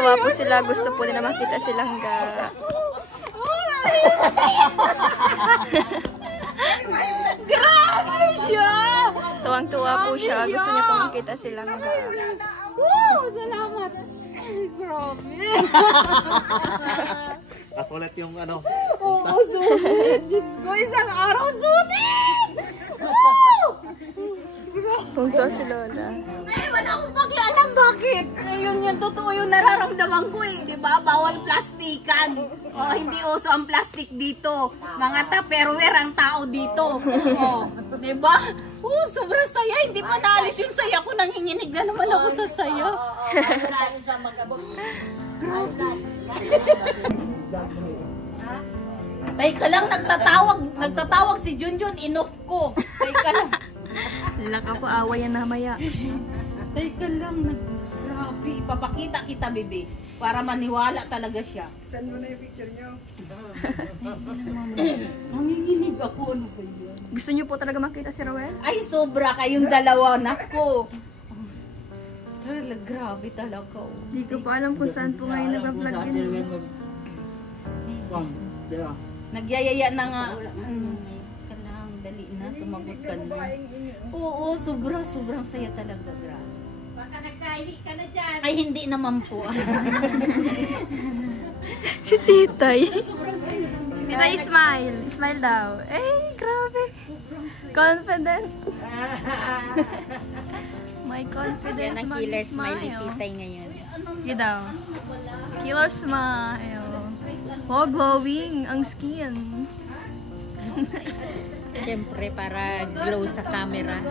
tuwang-tuwa po sila. Gusto po nila makita si Langga. Grabe siya! Tuwang-tuwa po siya. Gusto niya po makita si Langga. Salamat! Grabe! Kasulat yung ano. Oo, sulit! Diyos ko, isang araw sulit! Tungto si Lola. Ay, wala akong paglalam. Bakit? Ngayon yung totoo yung nararamdaman ko eh. Diba? Bawal plastikan. O, hindi uso ang plastic dito. Mga tupperware ang tao dito. O, diba? Oh, sobrang saya. Hindi pa naalis yung saya ko. Nanginginig na naman ako sa saya. Teka lang, nagtatawag si Junjun. Inoff ko. Teka lang. Laka po, away yan na maya. Teka lang, grabe, ipapakita kita, bebe, para maniwala talaga siya. Saan mo na yung picture nyo? Nanginginig ako, ano ba yan? Gusto niyo po talaga makita si Rowel? Ay, sobra kayong dalawa, nako. Talaga, grabe talaga. Oh. Hindi ko pa alam kung saan po ngayon nag-vlog yun. Nagyayaya na nga. Dali na, sumagot ka na. Oo, sobrang saya talaga, grabe. Baka nagkahi ka na dyan. Ay, hindi naman po. Si Titay. Sobrang saya. Titay, smile. Smile daw. Eh, grabe. Confident. My confidence. Yan ang killer smile ni Titay ngayon. Sige daw. Killer smile. Oh, glowing ang skin. Siyempre, para glow sa camera.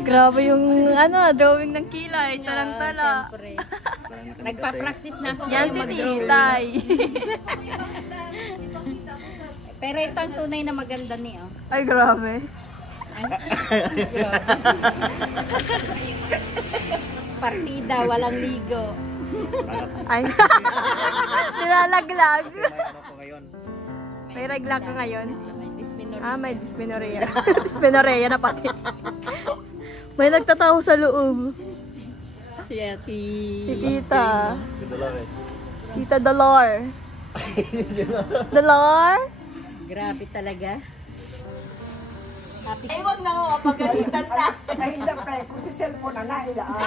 Grabe yung drawing ng kilay. Talang-tala. Siyempre. Nagpa-practice na ako. Yan si Titay. Pero ito ang tunay na maganda niya. Ay, grabe. Partida, walang ligo. Ay, nilalaglag. Ano po ngayon? May regla ka ngayon? Dysmenorrhea. May dysmenorrhea. Dysmenorrhea na pati. May nagtataho sa loob. Si Ate. Si Tita. Si Dolores. Tita Dolor. Dolor? Grabe talaga. Happy. Ay, wag na mo, mapagalitan na. Ay, hindi kayo. Kung si cellphone na ilaan.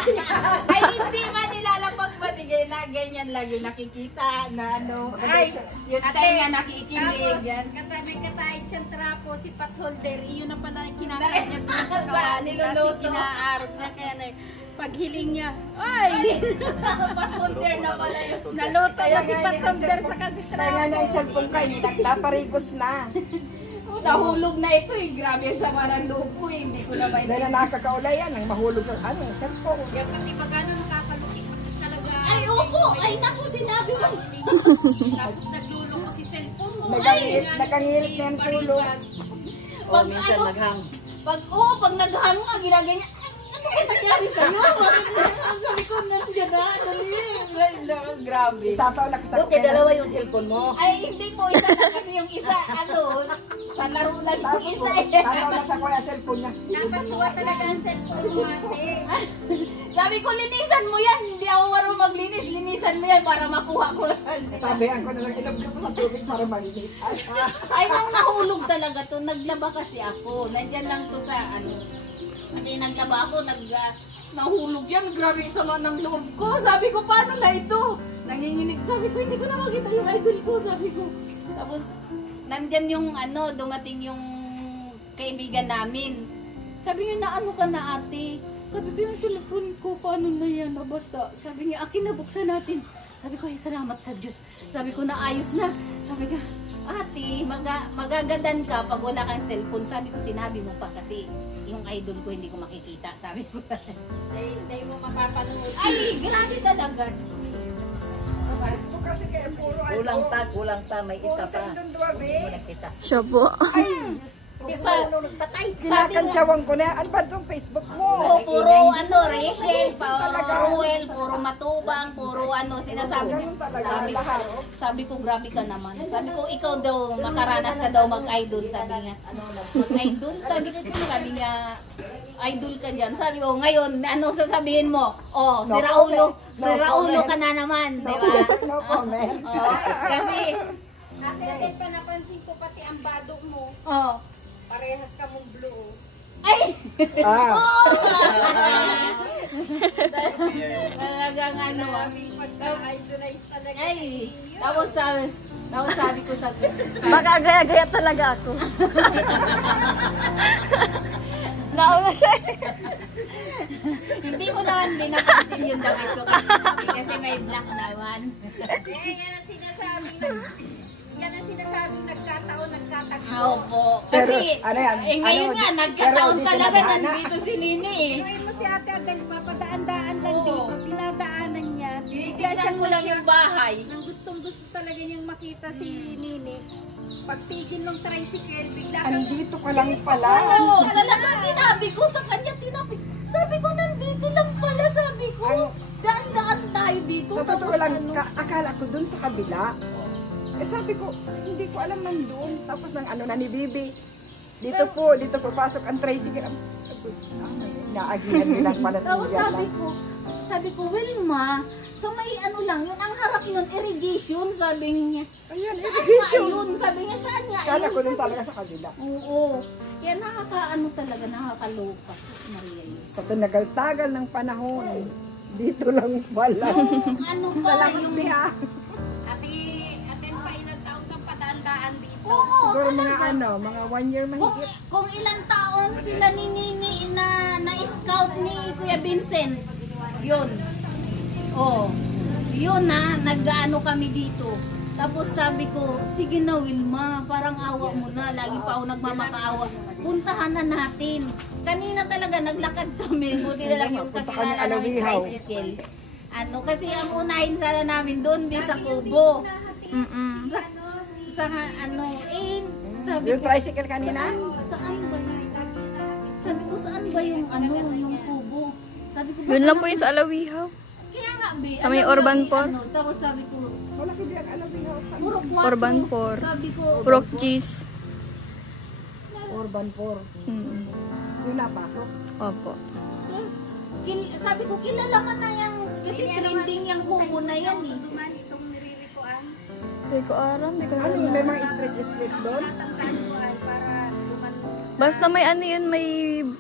Ay, hindi man nilalapag matigay na ganyan lang yung nakikita na ano. Ay, yung tenga nakikinig. Yan. Katabi-katahid siyang trapo, si potholder, iyon na pala kinakain niya doon sa kawan. Niluluto. Kasi kinaarap na kaya na paghiling niya, ay! Patholder na pala yun. Naluto na si potholder sa kasi Kaya nga na yung trapo. cellphone kayo. Nagtaparigos na. Nahulog na ito eh. Grabe ang sama ng loob ko eh. Hindi ko na Dahil maintindihan. na nakakaulayan. Ang mahulog sa cellphone. Kaya pati magano nakakalukit talaga. Ay, opo! Ay, naku, sinabi mo. Tapos nagluloko ko si cellphone mo. Nakangilit na yung sulong. Pag ano, pag naghang nga, ginaganyan. Ano kaya nangyari sa'yo? Bakit sabi ko, nandiyan na, dali. Grabe. Tataw na sa Buti dalawa yung cellphone mo. Ay, hindi po, isa na kasi yung isa, sa laro na yung isa eh. Tataw na sa kuya cellphone niya. Nakatuwa talaga ang cellphone mo ate. Sabi ko, linisan mo yan. Hindi ako marunong maglinis. Linisan mo yan para makuha ko. Sabihan ko na lang ilog ko sa tubig para malinis. Ay, nang nahulog talaga to. Naglaba kasi ako. Nandyan lang to sa ano. Kasi naglaba ako, nahulog yan. Grabe yung sama ng loob ko. Sabi ko, paano na ito? Nanginginig. Sabi ko, hindi ko na makita yung idol ko. Sabi ko. Tapos, nandyan yung ano, dumating yung kaibigan namin. Sabi niya, na ano ka na ate? Sabi ko, yung cellphone ko, paano na yan? Nabasa. Sabi niya, akin na, buksan natin. Sabi ko, ay salamat sa Diyos. Sabi ko, naayos na. Sabi ko, ate, magagadan ka pag wala kang cellphone. Sabi ko, sinabi mo pa kasi yung idol ko hindi ko makikita. Sabi ko, Ay, hindi mo mapapanood. ay, grabe talaga. Facebook kasi kayo puro Kulang ta, may puro ita pa. sendong duwabi. Wala kita. Siya po. Ay, Diyos Kinakantsawan ko na. Ano ba itong Facebook mo? Oh, puro ano, Rachel, Ruel, puro matubang, puro ano, sinasabi ko. Ganun talaga Sabi, lahat. sabi ko, grabe ka naman. Sabi ko, ikaw daw, makaranas ka daw mag-idol. Sabi niya, mag-idol? Sabi niya, idol ka dyan. Sabi ko, ngayon, anong sasabihin mo? Oh, si No Raulo, comment. si No Raulo comment. ka na naman, di ba? No comment. Oh, kasi, Ate Adel, pa napansin ko pati ang badong mo. oh, Parehas ka mong blue. ay! Ah, Talagang ano, Pagka-idolize talaga. ay, tapos sabi ko sa Baka gaya-gaya talaga ako. Nauna siya eh. hindi ko naman binapansin yung damit ko kasi may black naman. Yan ang sinasabing nagkataon, nagkatagpo. Opo. Pero, Kasi, ano yan? ngayon Ano, nga, pero nagkataon dito talaga nadaanan. nandito si Nini eh. Ngayon mo si Ate Adel, papadaan-daan lang Oo. dito, dinadaanan niya. Tingnan mo lang yung bahay. Nang gustong-gusto talaga niyang makita si Nini. Pagtigil ng tricycle, bigla kang andito ka lang pala. Oo, talagang sinabi ko sa kanya, sabi ko, nandito lang pala, sabi ko. Daan-daan tayo dito. Sa totoo tapos lang, ano. akala ko dun sa kabila. Eh sabi ko, hindi ko alam nandun. Tapos nang ano na ni Bibi, dito po pasok ang tricycle. Naagihan nilang pala. Tapos sabi ko, Wilma, so may ano lang, yun ang harap nun, irrigation, sabi niya. Ayun, Saan nga irrigation. yun? Sabi niya, saan nga Akala yun? ko dun talaga sa kabila. Oo. Kaya nakakaano talaga, nakakaloka. Maria yun. Sa tinagal-tagal ng panahon, dito lang pala. Ano ba Salamat yung... niya. Ate pa ilang taon kang padaan-daan dito. Oo, Siguro mga talaga. mga 1 year mahigit. Kung ilang taon sila ni Nini na-scout ni Kuya Vincent, yun. Oh, yun na, nag-ano kami dito. Tapos sabi ko, sige na Wilma, parang awa mo na, lagi pa ako nagmamakaawa. Puntahan na natin. Kanina talaga naglakad kami, buti na lang yung Punta kami kakilala namin Alawihaw. tricycle. Ano, kasi ang unahin sana namin doon, sa Kubo. Sa ano, sabi Yung ko, tricycle kanina? saan ba yun? Sabi ko, saan ba yung ano, yung Kubo? Sabi ko, Doon lang po yung sa Alawihaw. kaya nga, be. Sa may alam mo Urban yung Por? Ano, tapos sabi ko, Wala hindi ang alam niyo sa Purok 4. Urban Por. Sabi ko, Purok cheese. Urban 4. Yung napasok. Opo. Tapos, sabi ko, kilala ka na yan. Kasi trending yung Kubo na yan eh. Duman itong nililikuan. Hindi ko alam. Hindi ko Ano alam. may mga street doon? Tatandaan ko ay para duman. Basta may ano yun,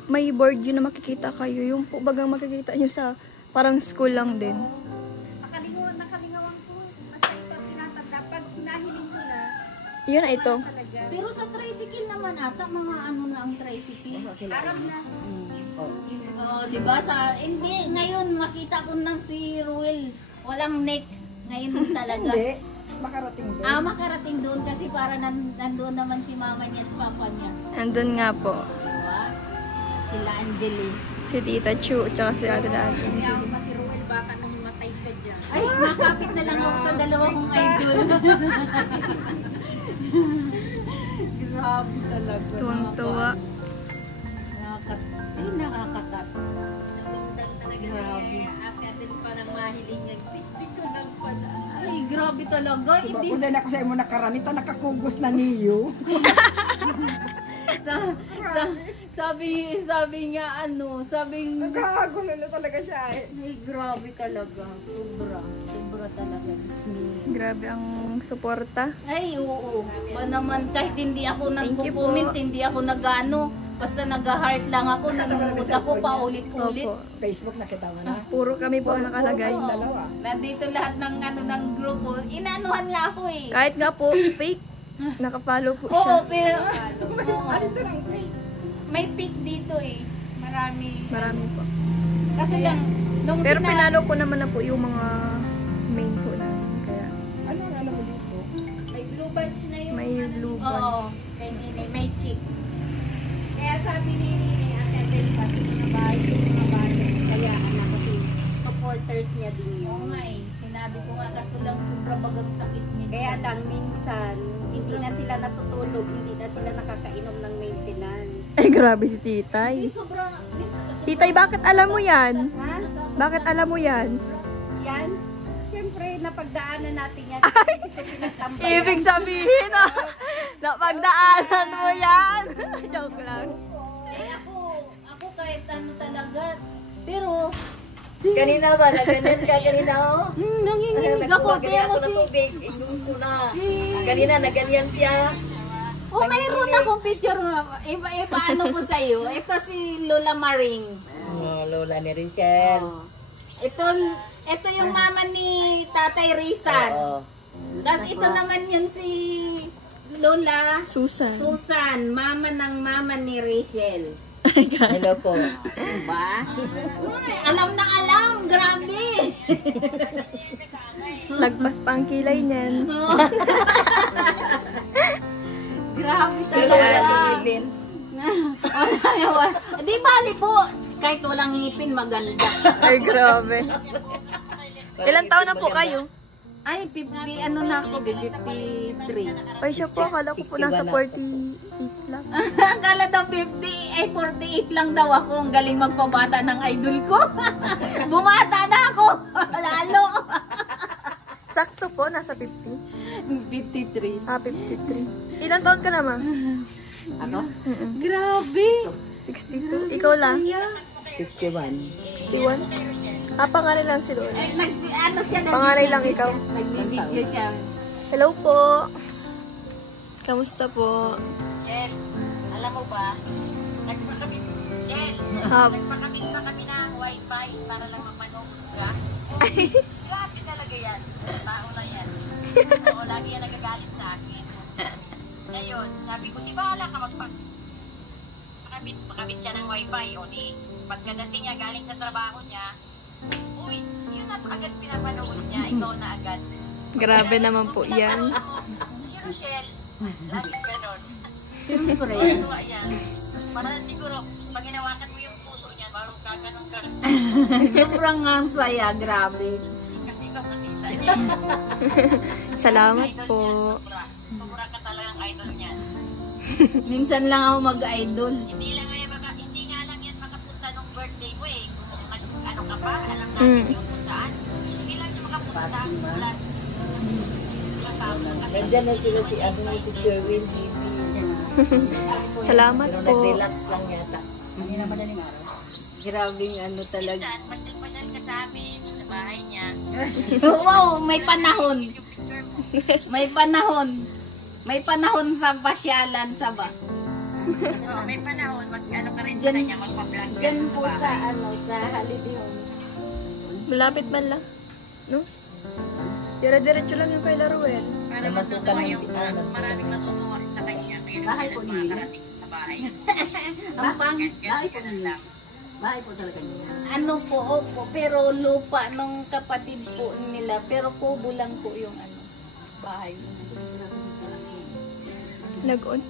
may board yun na makikita kayo. Yung po bagang makikita nyo sa parang school lang din. Nakalingawan ko. Basta ito ang tinatanda. Pag nahiling ko na, Yun na ito. talaga. Pero sa tricycle naman ata, mga ano na ang tricycle. Arab na. Oo, di ba? Hindi, ngayon makita ko na si Ruel. Walang next. Ngayon talaga. Hindi. Makarating doon. Makarating doon kasi para nandoon naman si mama niya at papa niya. Andun nga po. Diba? Sila Angeli. Si Tita Chu, tsaka si Ate Dati. Kaya ako pa si Ruel, baka nang matay ka dyan. Ay, nakapit na lang ako sa dalawa kong idol. Grabe talaga. Tuwang-tuwa. Nakakatats. Nagundang talaga Grabe. si Ate Adel pa ng mahiling nagtistig ko lang pala. Ay, grabe talaga. Diba, Hindi. kung din ako sa imo nakaranita, nakakugos na niyo. Sabi niya Nagkagulo na talaga siya eh. ay, grabe talaga. Sobra talaga. Diyos me. Grabe ang suporta. Ay, oo. Ba naman, kahit hindi ako Thank you nagpo-comment, po. hindi ako nag-ano. Basta nag-heart lang ako, nanonood ako paulit-ulit. Opo. Sa Facebook nakita mo na. Puro kami po ang nakalagay. Puro dalawa. Nandito lahat ng grupo. Inanuhan nga ako eh. Kahit nga po, fake. Nakapalo po siya. Oo, pero oo. Ano ito lang? May pic dito eh. Marami po. Kasi lang, nung Pero pinalo ko naman na po yung mga main po namin. Kaya Ano ang alam mo dito? May blue badge na yung may blue Oo, band. kay Nini, may chick. Kaya sabi ni Nini, Ate Adel pa, sige na ba yung mga bayo? Kaya anak kasi supporters niya din Oo yun. nga eh. Sinabi ko nga kaso lang sobra bagang sakit minsan. Kaya lang minsan, hindi na sila natutulog, hindi na sila nakakainom ng maintenance. Ay, grabe si Titay. Sobrang, Titay, bakit alam mo yan? ha? Bakit alam mo yan? Yan. Siyempre, napagdaanan natin yan. Ito pinagtambayan. Ibig sabihin, napagdaanan mo yan. Joke lang. Eh ako kahit ano talaga. Pero, Kanina ba? Ganyan ka kanina oh? nanginginig ako. Kaya mo si... tubig. Isuko na. Kanina naganyan siya. Oh, mayroon akong picture. Ipaano ko sa'yo. Ito si Lola Maring. Lola ni Richel. Oh. Ito yung mama ni Tatay Rizal. Tapos ito naman yun si Lola Susan. mama ng mama ni Rachel. Hello po. Diba? Ay, alam na alam, grabe. Lagpas pa ang kilay niyan. Grabe talaga. Di bali po, kahit walang ngipin, maganda. Ay, grabe. Ilan taon na po kayo? Ay, 50, ano na ako, 53. Ay, siya po, akala ko po nasa 48 lang. Akala daw 50, 48 lang daw ako. Ang galing magpabata ng idol ko. Bumata na ako. Lalo. Sakto po, nasa 50. 53. 53. Ilan taon ka na, ma? Ako? Grabe. 62. Ikaw lang? 61. 61? Pangalan lang si Lola. Ano siya, Pangalan lang ikaw. nagbibideo siya. Hello po. Kamusta po? Shell, alam mo ba, nagpakabit, Shell, Hab. nagpakabit pa kami ng wifi para lang magmanood ka. Grabe talaga yan. Tao na yan. Oo, lagi yan nagagalit sa akin. Ngayon, sabi ko, di bahala ka pakabit siya ng wifi. O di, pagkadating niya galing sa trabaho niya, uy, yun na agad pinapanood niya, ikaw na agad. Grabe naman po yan. Si Rochelle, lagi ganon. Siyempre. So, ayan. Para siguro, pag hinawakan mo yung puso niya, parang kaganon ka. Sobrang ang saya. Grabe. Kasi ikaw nakita. Salamat Idol po. niya, sobra. Sobra ka talagang idol niya. Minsan lang ako mag-idol. Hindi nga lang yan makapunta nung birthday mo eh. Kung ano ka pa, alam natin yung kung saan. Hindi lang siya makapunta. Wala. Kasama. Kasi Nandiyan na sila si Sherwin. Salamat Pero po. nag-relax lang yata. Grabe ano talaga. minsan, pasyal ka sa amin, sa bahay niya. Wow, may panahon. Yung picture mo. May panahon. May panahon sa pasyalan sa ba? Oo, may panahon. Ano ka rin sa kanya, magpa-vlog ka Diyan rin po sa sa bahay. sa holiday home. Malapit ba lang? No? Dire-diretso lang yung kay Laruel. Para matutuwa yung maraming natutuwa sa kanya. Ngayon sila makakarating sa bahay. Ang pang Ganun lang. ano po, opo, pero lupa nung kapatid po nila, pero kubo lang po yung ano, bahay. Nag-on.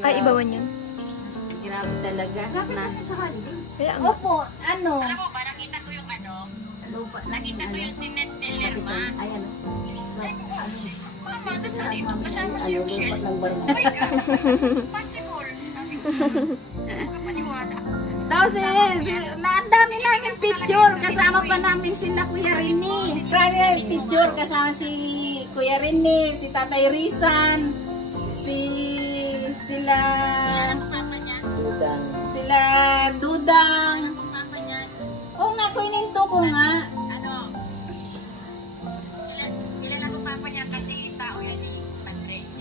Ay, ibawan yan. Grabe talaga. Na. Kaya nga. Opo, ano, Alam mo ba, nakita ko yung nakita ko yung sinet ni Lerma. Ayan. Mama, nasa dito, kasama si Rochelle. Oh my God. Possible. Sabi ko, makapaniwala. tapos ang dami namin picture, kasama pa namin sila Kuya Rini. Marami namin picture, kasama si Kuya Rini, si Tatay Rizan, sila Dudang. Oo nga, kuninto ko nga. Ano? Kilala ko papa niya kasi tao yan eh.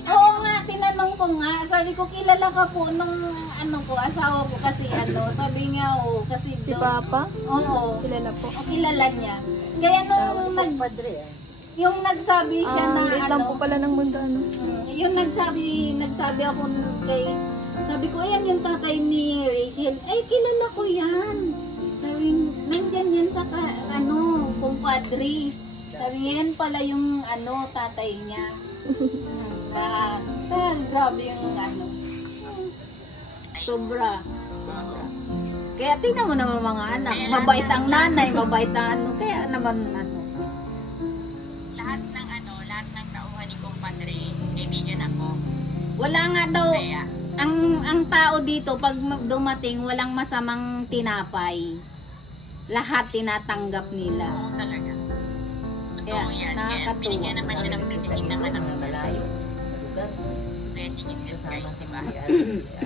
Oo nga, tinanong ko nga. Sabi ko, kilala ka po nung ano ko, asawa ko kasi ano. Sabi niya, oo, kasi Si doon. Papa? Oo. Kilala po. O, kilala niya. Kaya nung yung nagsabi siya na Liit lang po ano, pala ng mundo, ano? yung nagsabi ako sabi ko, ayan yung tatay ni Rachel. Ay, kilala ko yan. Sabi, nandyan yan sa kumpadre. Sabi niya, yan pala yung tatay niya. Grabe yung sobra. Kaya tingnan mo naman mga anak, mabait ang nanay, mabait ang kaya naman Lahat ng tauhan ni Compadre, kaibigan ako. wala nga daw, Kaya, ang tao dito pag dumating walang masamang tinapay. Lahat tinatanggap nila. Oo talaga. Kaya Totoo yan. Kaya nakakatuwa. binigyan naman siya ng blessing ng anak mo. Blessing in disguise, di ba?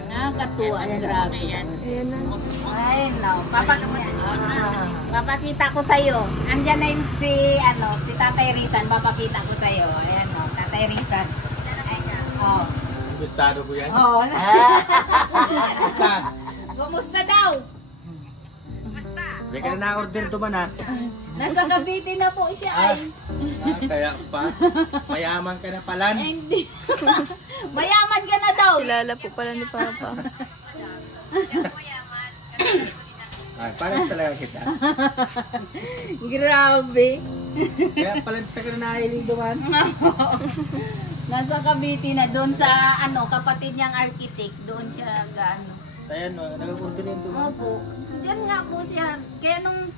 Nakakatuwa, grabe. Ayan. Ayan na. Ay, no. Papakita ko sa'yo. Andyan na yung si Tatay Rizan. Papakita ko sa'yo. Ayan, no. Tatay Rizan. Oh. Gustado ko yan. Oh. Basta. Kumusta daw? Hindi ka na na-order to man ha. Nasa Cavite na po siya ay. Kaya pa. Mayaman ka na palan. Hindi. Mayaman ka na daw. Kilala po pala ni Papa. Ay, parang talaga kita. Grabe. Kaya pala taga na nahiling duman. Nasa Cavite na doon sa kapatid niyang architect. Doon siya gaano. Ayan, nag-order yan duman. Opo. Diyan nga po siya. Kaya nung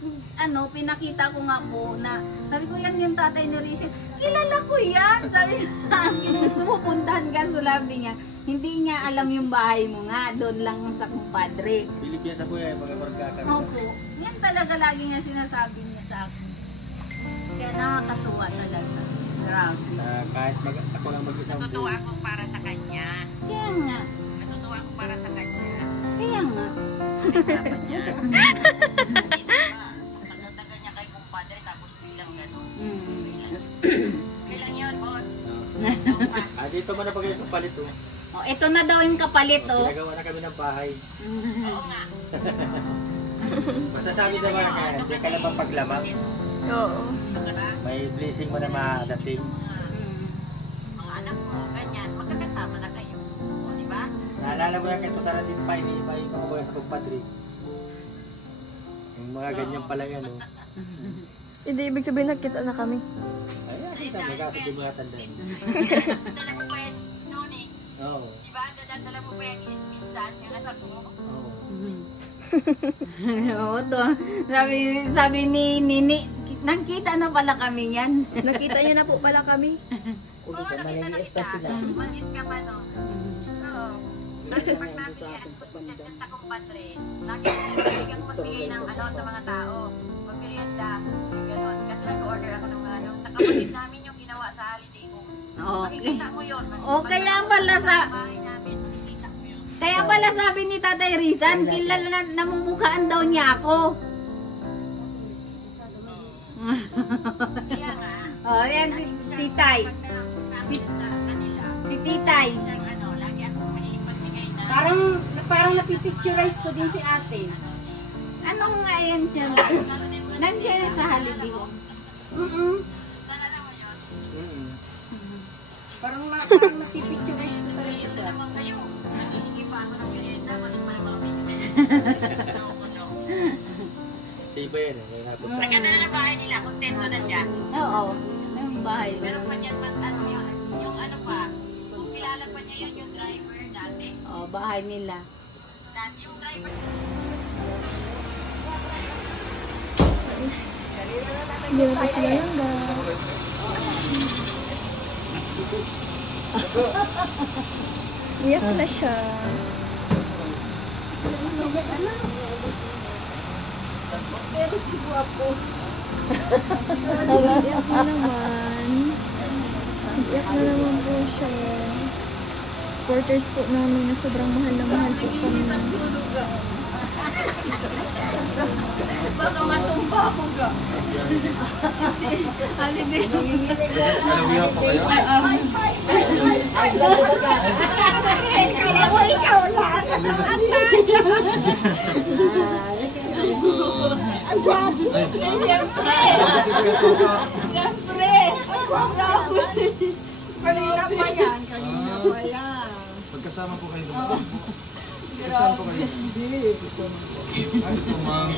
pinakita ko nga po na sabi ko yan yung tatay ni Rachel. Kilala ko yan. Sabi sa akin, gusto mo puntahan ka. So sabi niya, hindi niya alam yung bahay mo nga. Doon lang sa kumpadre. Pilipin sa buhay, mga margakar. Opo. Yan talaga lagi nga sinasabi niya sa akin. Kaya nakakatuwa talaga. Grabe. Kahit ako lang mag-isang Natutuwa ako para sa kanya. Kaya nga. Natutuwa ako para sa kanya. Kaya nga. Kasi tagal niya kay kumpadre tapos bilang gano'n. Kailan yun, boss? Dito mo na pag yung kapalit oh. Oh, ito na daw yung kapalit oh. Ginagawa na kami ng bahay. Oo nga. Masasabi naman kaya, hindi ka na bang paglamang? Oo. May blessing mo na madating. Mga anak mo, ganyan, magkakasama na kayo. O, di ba? Naalala mo yan kay Sarah din pa, iniiba yung mga buhay sa pagpadre. Yung mga ganyan pala yan oh. Hindi ibig sabihin nakita na kami. Ay, kita mo, kaso di mo natandaan. Dala mo pa yan noon eh. Oo. Di ba? Dala mo pa yan minsan, yung anak mo. Oo. Oo to. Sabi ni Nini, nakita na pala kami yan. Nakita niyo na po pala kami. Oo, nakita na kita. Maliit ka pa noon. Oo. Lagi pag namin yan, punta sa kumpadre, lagi kang magbigay ng sa mga tao. Magmerienda, yung gano'n. Kasi nag-order ako ng mga sa kapatid namin yung ginawa sa holiday homes. Okay. Makikita mo yun. O kaya pala Bahay namin, makikita mo yun. Kaya pala sabi ni Tatay Rizan, kilala na namumukhaan daw niya ako. Kaya nga, Oh, yan si Titay. pag namin sa kanila, Si Titay. isang lagi akong mahihipagbigay na. Parang napipicturize ko din si ate. Anong nga yan siya? Nandiyan sa holiday home. Nalala mo yun? Parang napipicturize ko talaga siya. Naman kayo, nangihingi pa ako ng merienda, balik pa yung mga business. Iba yan eh, may napunta. Naganda na ng bahay nila, kontento na siya. Oo. Yung bahay. Pero pa niyan, mas yung pa, kung kilala pa niya yan, yung driver dati. Oh, bahay nila. Dati yung driver. Hindi na pa sila langga. Iyak na siya. Pero si Guapo. Iyak na naman. Iyak na naman po siya. Supporters po namin na sobrang mahal na mahal po kami. Baka matumba ako ka. Holiday. Alawihan pa kayo? Ikaw lang. Siyempre. Kanina pa yan. Kanina pa yan. Pagkasama po kayo naman. Saan po kayo? Ay, ito ma'am.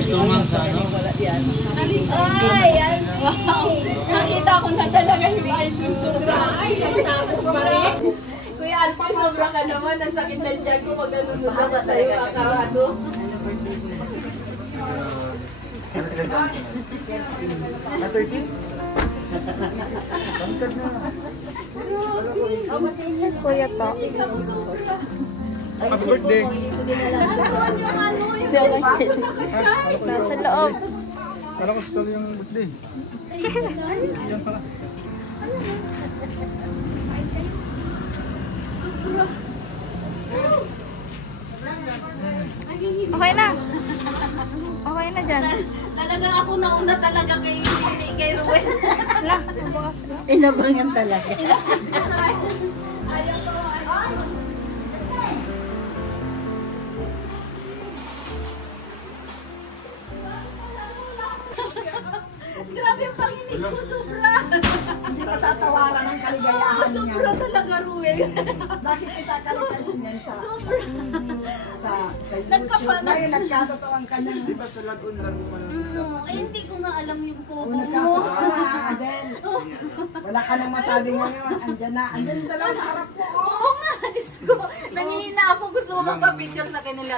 Ito ma'am sa ano? Ay, nakita ko na talaga yung idol ko. Ay, Kuya Alfie, sobra ka naman. Ang sakit ng tiyan ko pag nanonood ako sa'yo. Kakawado. Na 13? Bangkad na. Kuya to. Happy birthday. Nasa loob. Kala ko sasali yung birthday. Yan pala. Okay na. Okay na dyan. Talagang ako nauna talaga kay Ruel. Hala, bukas na. Inabangan talaga. Grabe ang panginig ko, sobra. Hindi patatawaran ang kaligayahan niya. Sobra talaga, Ruel. Bakit kita kaligayahan yan sa Sobra. sa YouTube? Ngayon nagkatotoo ka na. Di ba sa lagun lang mo Eh, hindi ko nga alam yung kuko Kung mo. nagkatotoo ka, Adel. Wala ka nang masabi ngayon. Andyan na. Andyan yung dalawa sa harap ko. Oo nga, Diyos ko. Nangihina ako. Gusto ko magpa-picture sa kanila.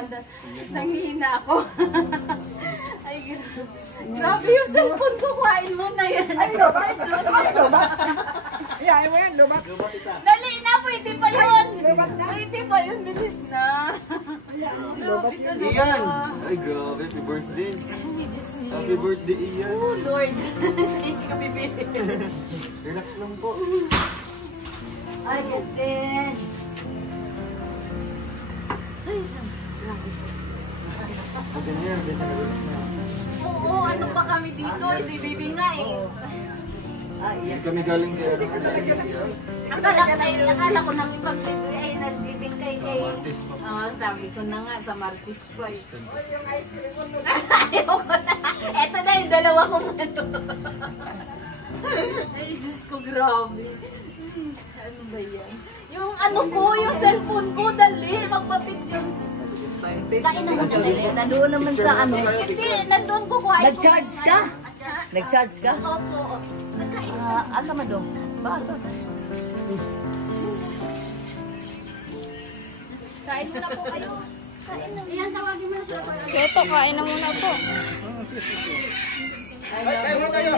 Nangihina ako. Ay, grabe yung cellphone ko. Kuhain mo na yan. Ay, lobat. Lobat. Iyain mo yan, lobat. Dali na, pwede pa yun. Lobat na. Pwede pa yun, bilis na. Lobat yan. Ian! Ay, grabe. Happy birthday. Happy birthday, Ian. Oh, Lord. Hindi ka bibili. Relax lang po. Ay, din. Ay, Ganyan, ganyan na ganyan na. oo, ano pa kami dito? Si Bibi nga eh. Kami galing kay ano. Akala ko nang ipagbibigay ay nagbibigay kay sabi ko na nga sa Martis ko eh. Ayoko na. Eto na yung dalawa kong ano. Ay, Diyos ko, grabe. Ano ba yan? Yung ano ko, yung cellphone ko, dali, magpapicture. Kain na mo dali. Nandoon naman sa ano. Hindi, nandun ko kuha. Nag-charge ka? Nag-charge ka? Opo. Nagkain. Asa man doon? Bakit? Kain mo na po kayo. Kain na. Iyan, tawagin mo na po. Keto, kain na muna po. Ay, mo tayo!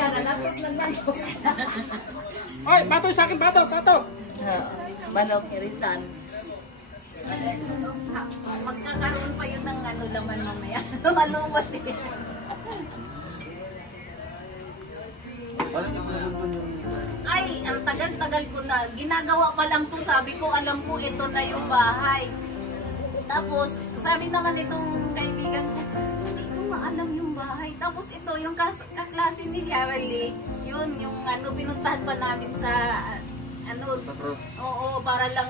Ay, pato sa akin, pato, pato! Manok, irisan. Magkakaroon pa yun ng ano laman mamaya. Malumot eh. Ay, ang tagal-tagal ko na. Ginagawa pa lang to. Sabi ko, alam ko ito na yung bahay. Tapos, sabi naman itong kaibigan ko, hindi ko maalam yung bahay. Tapos ito, yung kaklase ni Cheryl, yun, yung ano, pinuntahan pa namin sa, ano, oo, para lang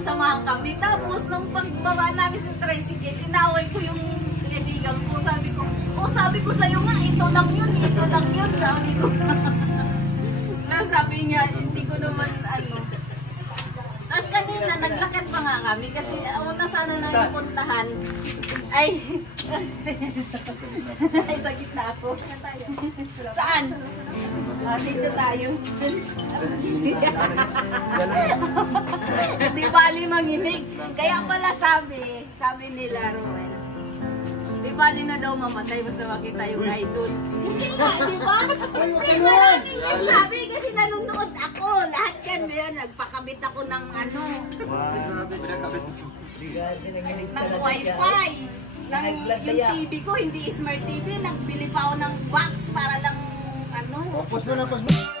samahan kami. Tapos, nung pagbaba namin sa tricycle, inaway ko yung kaibigan ko. Sabi ko sa'yo nga, ito lang yun, sabi ko. Sabi niya, hindi ko naman, ano. Tapos kanina, naglakad pa nga kami kasi una sana nang ipuntahan. Ay, sa gitna ako. Saan? Dito tayo. Di bali manginig. Kaya pala sabi nila, Roel, di bali na daw mamatay basta makita yung idol. Hindi nga, di ba? Hindi, maraming nagsabi kasi nanonood ako. Lahat yan, nagpakabit ako ng ano. Ng wifi. Yung TV ko, hindi smart TV. Nagbili pa ako ng box para lang ano. Pause mo na, pause mo.